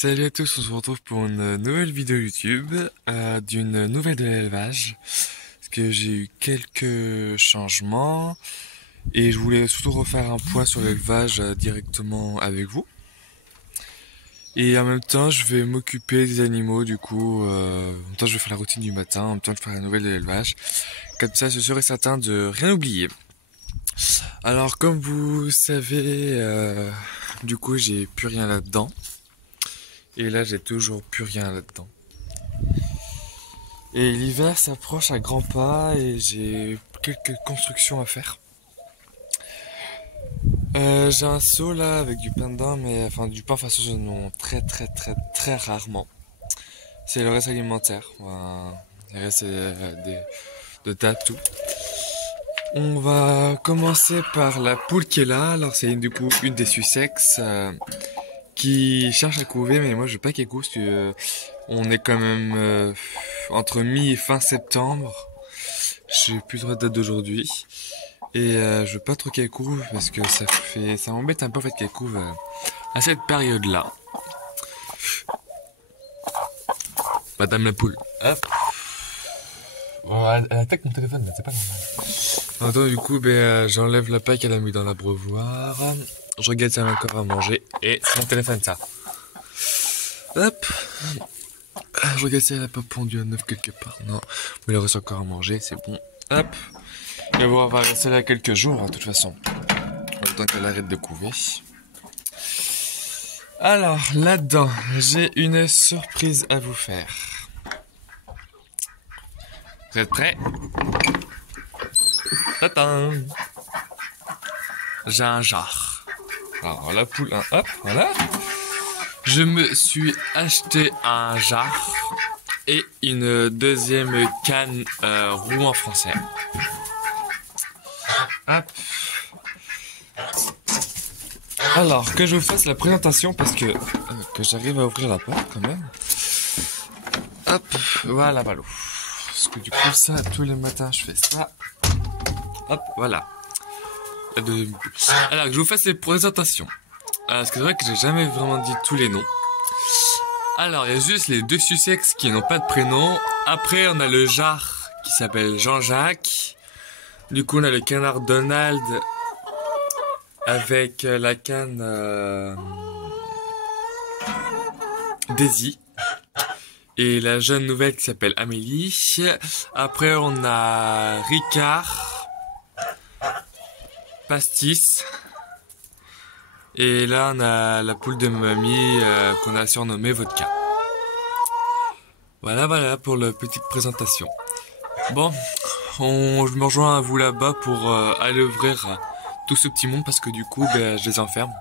Salut à tous, on se retrouve pour une nouvelle vidéo YouTube d'une nouvelle de l'élevage. Parce que j'ai eu quelques changements et je voulais surtout refaire un point sur l'élevage directement avec vous. Et en même temps, je vais m'occuper des animaux du coup. En même temps, je vais faire la routine du matin, en même temps, je vais faire la nouvelle de l'élevage. Comme ça, je serai certain de rien oublier. Alors, comme vous savez, du coup, j'ai plus rien là-dedans. Et là, j'ai toujours plus rien là-dedans. Et l'hiver s'approche à grands pas et j'ai quelques constructions à faire. J'ai un seau là avec du pain dedans, mais enfin du pain façon je non très rarement. C'est le reste alimentaire, le reste de table tout. On va commencer par la poule qui est là. Alors c'est du coup une des Sussex qui cherche à couver, mais moi je veux pas qu'elle couve parce que on est quand même entre mi et fin septembre. J'ai plus trop de date d'aujourd'hui. Et je veux pas trop qu'elle couve parce que ça m'embête un peu en fait qu'elle couve à cette période-là. Madame la poule. Hop. Oh, elle attaque mon téléphone, c'est pas normal. Attends, du coup, j'enlève la paille qu'elle a mis dans l'abreuvoir. Je regarde si elle a encore à manger. Et c'est mon téléphone, ça. Hop. Je regarde si elle a pas pondu un œuf quelque part. Non, mais elle reste encore à manger, c'est bon. Hop. Et bon, on va rester là quelques jours, de toute façon. En temps qu'elle arrête de couver. Alors, là-dedans, j'ai une surprise à vous faire. Vous êtes prêts? Tadam! J'ai un jar. Alors, la poule, hop, voilà. Je me suis acheté un jar et une deuxième canne roux en français. Hop. Alors, que je vous fasse la présentation parce que j'arrive à ouvrir la porte quand même. Hop, voilà, voilà. Parce que du coup, ça, tous les matins, je fais ça. Hop, voilà. Alors, que je vous fasse les présentations. Parce que c'est vrai que j'ai jamais vraiment dit tous les noms. Alors, il y a juste les deux Sussex qui n'ont pas de prénom. Après, on a le jar qui s'appelle Jean-Jacques. Du coup, on a le canard Donald avec la canne Daisy. Et la jeune nouvelle qui s'appelle Amélie. Après, on a Ricard, Pastis. Et là, on a la poule de mamie qu'on a surnommée Vodka. Voilà pour la petite présentation. Bon, je me rejoins à vous là-bas pour aller ouvrir tout ce petit monde parce que du coup, je les enferme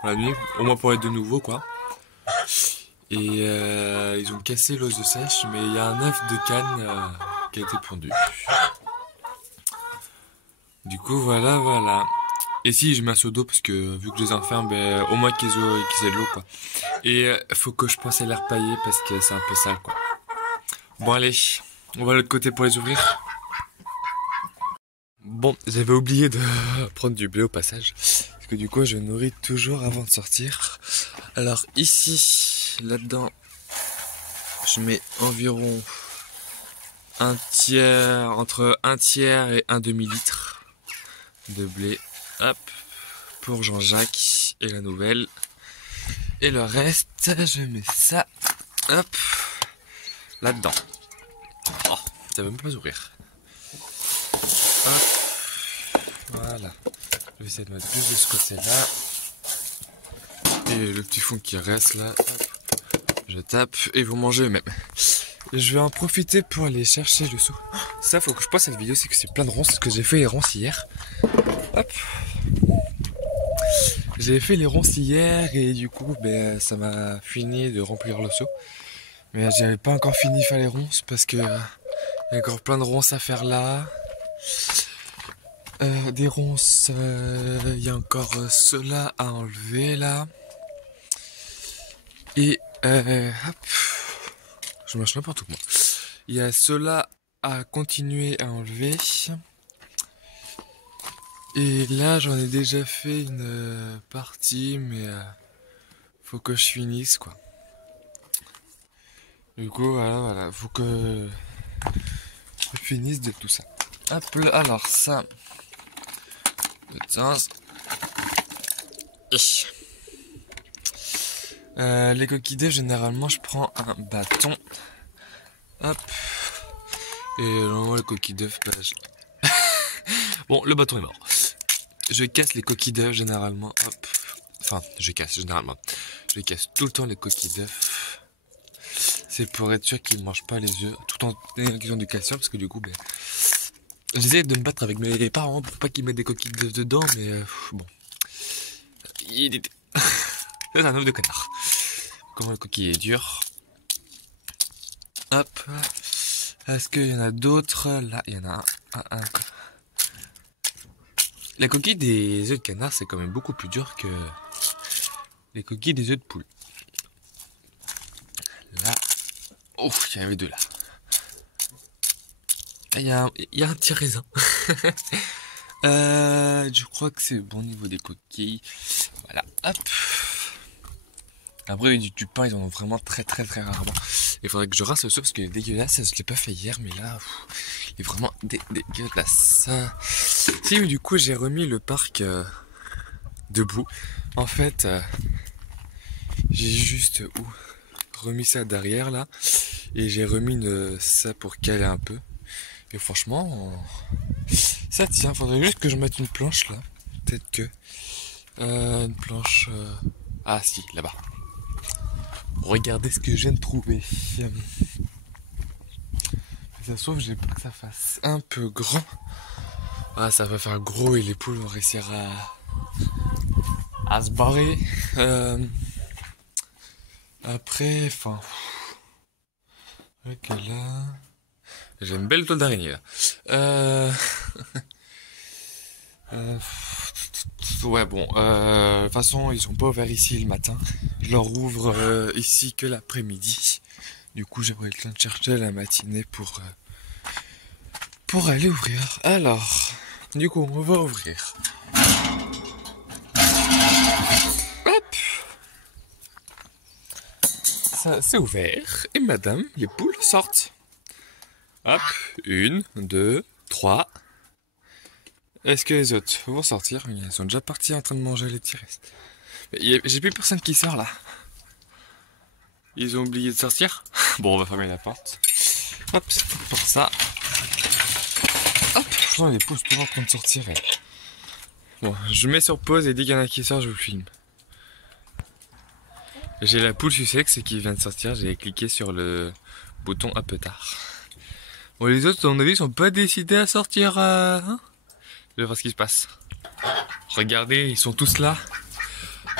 pour la nuit, au moins pour être de nouveau, quoi. Et ils ont cassé l'os de sèche, mais il y a un œuf de canne qui a été pondu. Du coup, voilà. Et si je mets un seau d'eau parce que vu que je les enferme, au moins qu'ils aient de l'eau, quoi. Et faut que je pense à les repailler parce que c'est un peu sale, quoi. Bon allez, on va de l'autre côté pour les ouvrir. Bon, j'avais oublié de prendre du blé au passage. Parce que du coup, je nourris toujours avant de sortir. Alors ici, là-dedans, je mets environ entre un tiers et un demi-litre de blé. Hop, pour Jean-Jacques et la nouvelle. Et le reste, je mets ça, hop, là-dedans. Oh, ça va même pas s'ouvrir. Hop, voilà. Je vais essayer de mettre plus de ce côté-là. Et le petit fond qui reste là, hop, je tape et vous mangez eux-mêmes. Et je vais en profiter pour aller chercher le seau. Ça, faut que je passe cette vidéo, c'est que c'est plein de ronces, parce que j'ai fait les ronces hier. Hop. J'ai fait les ronces hier et du coup, ça m'a fini de remplir le seau. Mais j'avais pas encore fini de faire les ronces parce que il y a encore plein de ronces à faire là. Des ronces, il y a encore ceux-là à enlever là. Et hop, je marche n'importe où moi. Il y a ceux-là à continuer à enlever. Et là, j'en ai déjà fait une partie, mais faut que je finisse, quoi. Du coup, voilà, faut que je finisse de tout ça. Hop là, alors ça. Les coquilles d'œufs, généralement, je prends un bâton. Hop. Et normalement, les coquilles d'œufs, bon, le bâton est mort. Je casse les coquilles d'œufs, généralement. Hop. Enfin, je casse, généralement. Je casse tout le temps les coquilles d'œufs. C'est pour être sûr qu'ils ne mangent pas les œufs, tout en ayant du calcium, parce que du coup, j'essaie de me battre avec mes parents pour pas qu'ils mettent des coquilles d'œufs dedans, mais bon. C'est un œuf de canard. Comment le coquille est dur. Hop. Est-ce qu'il y en a d'autres? Là, il y en a un. La coquille des œufs de canard, c'est quand même beaucoup plus dur que les coquilles des œufs de poule. Là. Oh, il y en avait deux là. Il y a un petit raisin. Je crois que c'est bon au niveau des coquilles. Voilà, hop. Après, du pain, ils en ont vraiment très rarement. Il faudrait que je rince le seau parce qu'il est dégueulasse. Je l'ai pas fait hier, mais là, il est vraiment dégueulasse. Si, mais du coup, j'ai remis le parc debout. En fait, j'ai juste remis ça derrière là. Et j'ai remis ça pour caler un peu. Et franchement, ça tient. Faudrait juste que je mette une planche là. Peut-être que. Une planche. Ah si, là-bas. Regardez ce que je viens de trouver. Ça se trouve, j'ai peur que ça fasse un peu grand. Ah, ça va faire gros et les poules vont réussir à se barrer. Après, enfin. Ok, là. J'ai une belle toile d'araignée là. Ouais, bon, de toute façon, ils sont pas ouverts ici le matin. Je leur ouvre ici que l'après-midi. Du coup, j'aurai le temps de chercher la matinée pour aller ouvrir. Alors, du coup, on va ouvrir. Hop. Ça, c'est ouvert. Et madame, les poules sortent. Hop, 1, 2, 3. Est-ce que les autres vont sortir? Ils sont déjà partis en train de manger les petits restes. J'ai plus personne qui sort là. Ils ont oublié de sortir. Bon, on va fermer la porte. Hop, c'est pour ça. Hop, franchement, les poules sont en train de sortir. Bon, je mets sur pause et dès qu'il y en a qui sort, je vous filme. J'ai la poule Sussex qui vient de sortir. J'ai cliqué sur le bouton un peu tard. Bon, les autres, à mon avis, ils sont pas décidés à sortir. Hein, je vais voir ce qui se passe. Regardez, ils sont tous là.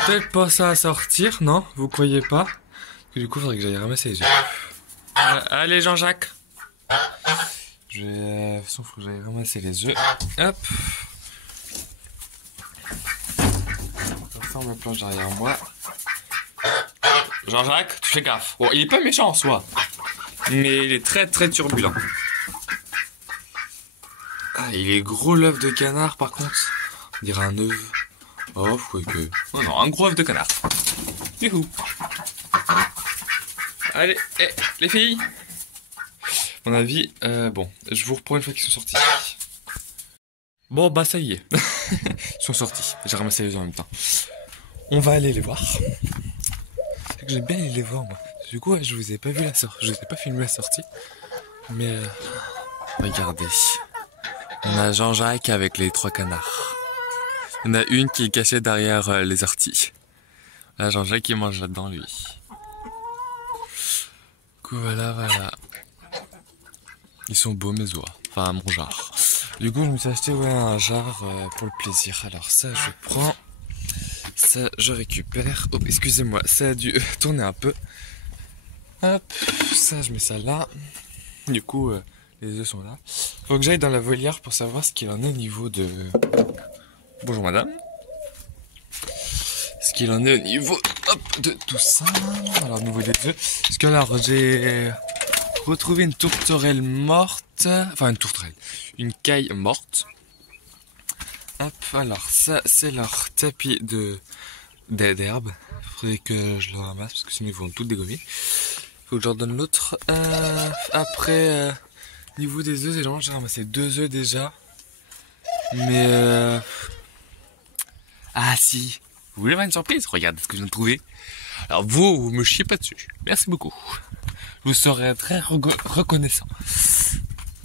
Peut-être pas ça à sortir, non? Vous croyez pas? Parce que du coup, il faudrait que j'aille ramasser les œufs. Allez, Jean-Jacques. De toute façon, il faut que j'aille ramasser les œufs. Hop. Je ferme la planche derrière moi. Jean-Jacques, tu fais gaffe. Bon, il est pas méchant en soi. Mais il est très turbulent. Ah, il est gros l'œuf de canard par contre. On dirait un œuf. Oh, faut que. Oh non, un gros œuf de canard. Du coup. Allez, les filles. À mon avis, bon, je vous reprends une fois qu'ils sont sortis. Bon, bah ça y est. Ils sont sortis. J'ai ramassé les œufs en même temps. On va aller les voir. C'est que j'aime bien aller les voir, moi. Du coup, je vous ai pas vu la sortie. Je vous ai pas filmé la sortie. Mais regardez. On a Jean-Jacques avec les 3 canards. Il y en a une qui est cachée derrière les orties. Là, Jean-Jacques qui mange là-dedans, lui. Du coup, voilà. Ils sont beaux, mes oies. Enfin, mon jar. Du coup, je me suis acheté un jar pour le plaisir. Alors ça, je prends. Ça, je récupère. Oh, excusez-moi, ça a dû tourner un peu. Hop, ça, je mets ça là. Du coup, les œufs sont là. Faut que j'aille dans la volière pour savoir ce qu'il en est au niveau de... Bonjour madame. Ce qu'il en est au niveau de tout ça. Alors, au niveau des œufs. Parce que alors, j'ai retrouvé une tourterelle morte. Enfin, une tourterelle. Une caille morte. Hop, alors ça, c'est leur tapis d'herbe. Faudrait que je le ramasse parce que sinon ils vont tout dégommer. Faut que je leur donne l'autre. Après, niveau des œufs, j'ai ramassé 2 œufs déjà. Mais ah si, vous voulez avoir une surprise? Regardez ce que je viens de trouver. Alors vous me chiez pas dessus. Merci beaucoup. Je vous serai très reconnaissant.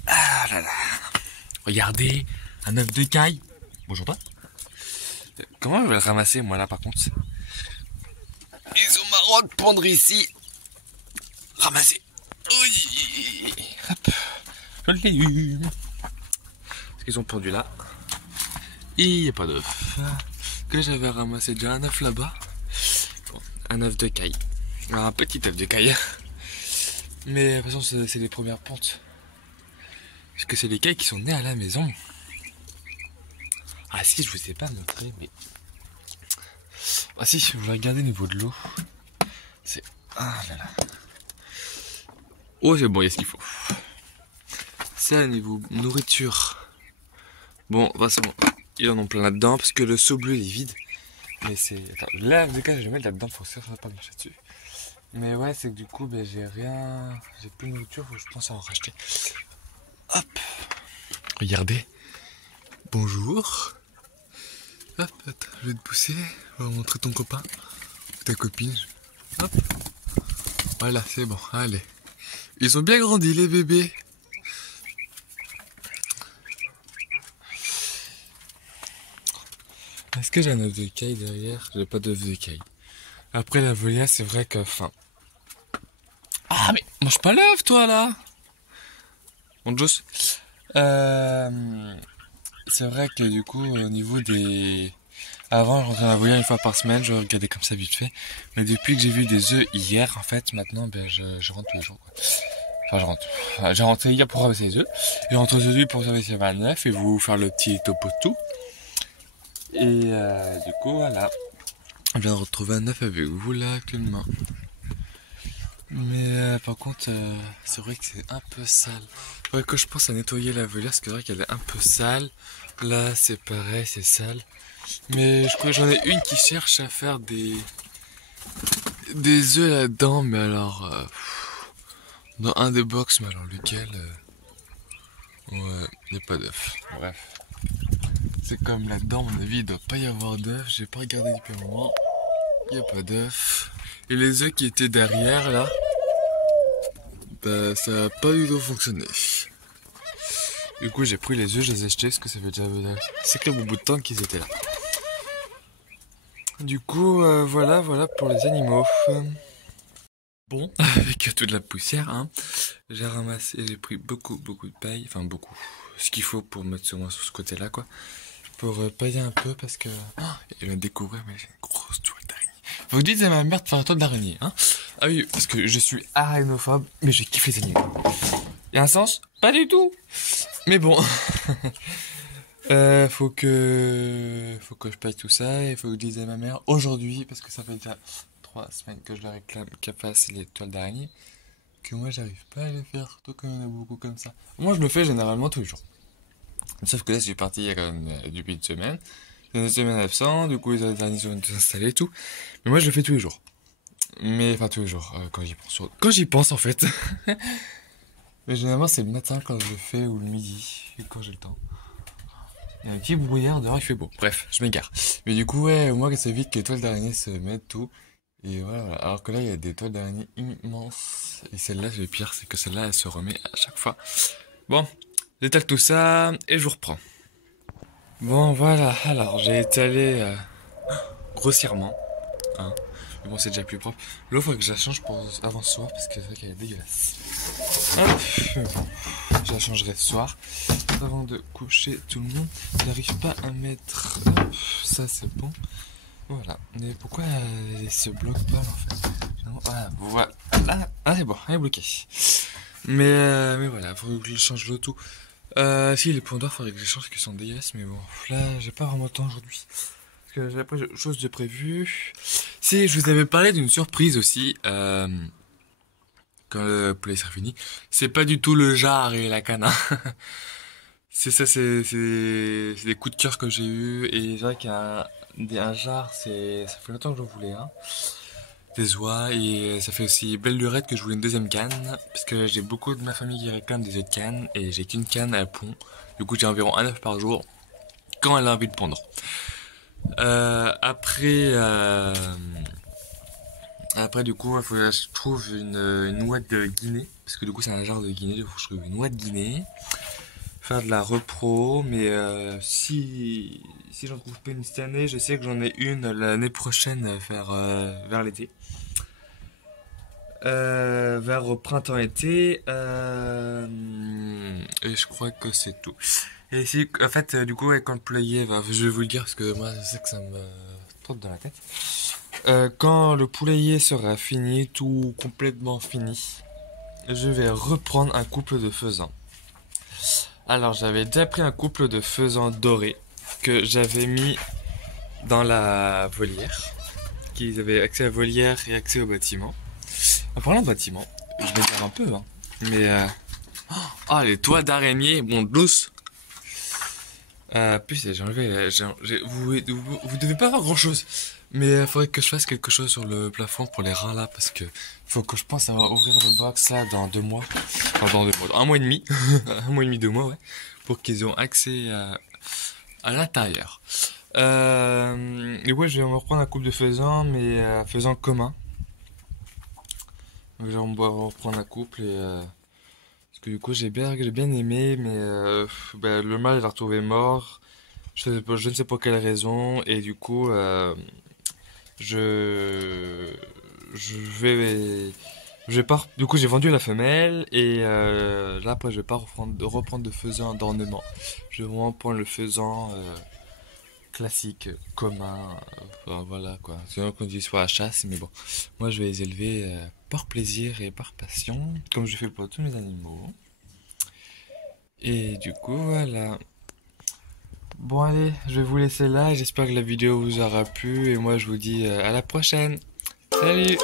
Ah là là. Regardez, un œuf de caille. Bonjour toi. Comment je vais le ramasser moi là par contre? Ils ont marrant de pondre ici. Ramasser. Oui. Hop. Je l'ai eu. Parce qu'ils ont pondu là. Et il n'y a pas d'œuf. Que j'avais ramassé déjà un œuf là-bas. Bon, un œuf de caille. Alors, un petit œuf de caille. Mais de toute façon c'est les premières pontes. Parce que c'est les cailles qui sont nées à la maison. Ah si, je vous ai pas montré, mais... Ah si, je vais regarder au niveau de l'eau. C'est... Ah là là. Oh c'est bon, il y a ce qu'il faut. C'est à niveau nourriture. Bon, de toute façon, ils en ont plein là-dedans, parce que le seau bleu il est vide. Mais c'est... Attends, là, du cas, je vais le mettre là-dedans, faut que ça ne pas marcher dessus. Mais ouais, c'est que du coup, ben, j'ai rien... J'ai plus de nourriture, faut que je pense à en racheter. Hop. Regardez. Bonjour. Hop, attends, je vais te pousser. On va montrer ton copain. Ta copine. Hop. Voilà, c'est bon, allez. Ils ont bien grandi, les bébés. Est-ce que j'ai un œuf de caille derrière? J'ai pas d'œuf de caille. Après la volia, c'est vrai que... Enfin... Ah mais mange pas l'œuf toi là. Bon Joss. C'est vrai que du coup au niveau des... Avant je rentrais dans la volia une fois par semaine, je regardais comme ça vite fait. Mais depuis que j'ai vu des œufs hier en fait, maintenant ben je rentre tous les jours quoi. Enfin je rentre. J'ai rentré hier pour ramasser les œufs. Et je rentre aujourd'hui pour ramasser un œuf et vous faire le petit topo de tout. Et du coup voilà. Je viens de retrouver un œuf avec vous là actuellement. Mais par contre, c'est vrai que c'est un peu sale. Faudrait que je pense à nettoyer la volière parce que c'est vrai qu'elle est un peu sale. Là, c'est pareil, c'est sale. Mais je crois que j'en ai une qui cherche à faire des œufs là-dedans. Mais alors, dans un des box, mais alors lequel ouais, il n'y a pas d'œuf. Bref. C'est comme là-dedans, à mon avis, il doit pas y avoir d'œuf. J'ai pas regardé depuis un moment. Il n'y a pas d'œuf. Et les œufs qui étaient derrière là, bah ça n'a pas du tout fonctionné. Du coup j'ai pris les œufs, je les ai jetés parce que ça fait déjà c'est que au bout de temps qu'ils étaient là. Du coup voilà pour les animaux. Bon, avec toute la poussière, hein, j'ai ramassé, j'ai pris beaucoup de paille, enfin beaucoup, ce qu'il faut pour mettre sur moi sur ce côté-là quoi. Pour pailler un peu parce que... Oh, il va découvrir mais j'ai une grosse toile d'araignée. Vous dites à ma mère de faire une toile d'araignée, hein? Ah oui, parce que je suis arachnophobe, mais je kiffe les animaux. Il y a un sens? Pas du tout. Mais bon. Faut que je paye tout ça et faut que je dise à ma mère aujourd'hui, parce que ça fait déjà 3 semaines que je la réclame qu'elle fasse les toiles d'araignée, que moi j'arrive pas à les faire, surtout quand il y en a beaucoup comme ça. Moi je le fais généralement tous les jours. Sauf que là, je suis parti il y a quand même depuis une semaine. Une semaine absent, du coup, les araignées ont été installées et tout. Mais moi, je le fais tous les jours. Mais, enfin, tous les jours, quand j'y pense. Quand j'y pense, en fait. Mais généralement, c'est le matin quand je le fais, ou le midi, quand j'ai le temps. Il y a un petit brouillard dehors, il fait beau. Bref, je m'égare. Mais du coup, ouais, moi, c'est vite que les toiles d'araignée se mettent tout. Et voilà. Alors que là, il y a des toiles d'araignée immenses. Et celle-là, le pire, c'est que celle-là, elle se remet à chaque fois. Bon, j'étale tout ça, et je vous reprends. Bon voilà, alors j'ai étalé grossièrement, hein. Mais bon c'est déjà plus propre. L'eau faut que je la change pour avant ce soir parce que c'est vrai qu'elle est dégueulasse. Hop, bon, je la changerai ce soir. Avant de coucher tout le monde, j'arrive pas à mettre... Hop, ça c'est bon. Voilà, mais pourquoi elle se bloque pas en fait? Voilà, ah c'est bon, elle est bloquée. Mais voilà, faut que je change le tout. Si les points d'or, faudrait que je change, qu'ils sont dégueulasses, mais bon, là, j'ai pas vraiment le temps aujourd'hui. Parce que j'ai pas chose de prévu. Si, je vous avais parlé d'une surprise aussi, quand le poulet sera fini. C'est pas du tout le jar et la canne, hein. C'est ça, c'est des coups de cœur que j'ai eu et c'est vrai qu'un jar, ça fait longtemps que j'en voulais, hein. des oies, et ça fait aussi belle lurette que je voulais une deuxième canne, parce que j'ai beaucoup de ma famille qui réclame des œufs de canne, et j'ai qu'une canne à pond. Du coup, j'ai environ un œuf par jour quand elle a envie de pondre. Après, du coup, il faut que je trouve une ouate de Guinée, parce que du coup, c'est un genre de Guinée, il faut que je trouve une ouate de Guinée. Faire de la repro, mais si j'en trouve pas une cette année, je sais que j'en ai une l'année prochaine à faire vers l'été. Vers au printemps-été. Et je crois que c'est tout. Et ici, en fait, du coup, ouais, quand le poulailler va, je vais vous le dire parce que moi, je sais que ça me trotte dans la tête. Quand le poulailler sera fini, tout complètement fini, je vais reprendre un couple de faisans. Alors, j'avais déjà pris un couple de faisans dorés que j'avais mis dans la volière, qui avaient accès à la volière et accès au bâtiment. En parlant de bâtiment, je vais dire un peu, hein, mais les toits d'araignée, bon, douce. Putain, j'ai enlevé, vous devez pas avoir grand chose, mais il faudrait que je fasse quelque chose sur le plafond pour les rats là, parce que faut que je pense à ouvrir le box là dans 2 mois, enfin dans 2 mois, un mois et demi, un mois et demi, 2 mois, ouais, pour qu'ils aient accès à l'intérieur. Et ouais, je vais me reprendre un couple de faisans, mais faisans communs. Donc, on va reprendre un couple et parce que du coup j'ai bien aimé, mais le mâle il l'a retrouvé mort. Je ne sais pas quelle raison, et du coup je je vais pas, du coup j'ai vendu la femelle, et là après je vais pas reprendre de faisan d'ornement. Je vais vraiment prendre le faisan classique, commun, enfin, voilà quoi. Sinon qu'on dit soit à la chasse, mais bon, moi je vais les élever par plaisir et par passion, comme je fais pour tous mes animaux. Et du coup voilà. Bon allez, je vais vous laisser là, j'espère que la vidéo vous aura plu, et moi je vous dis à la prochaine. Salut!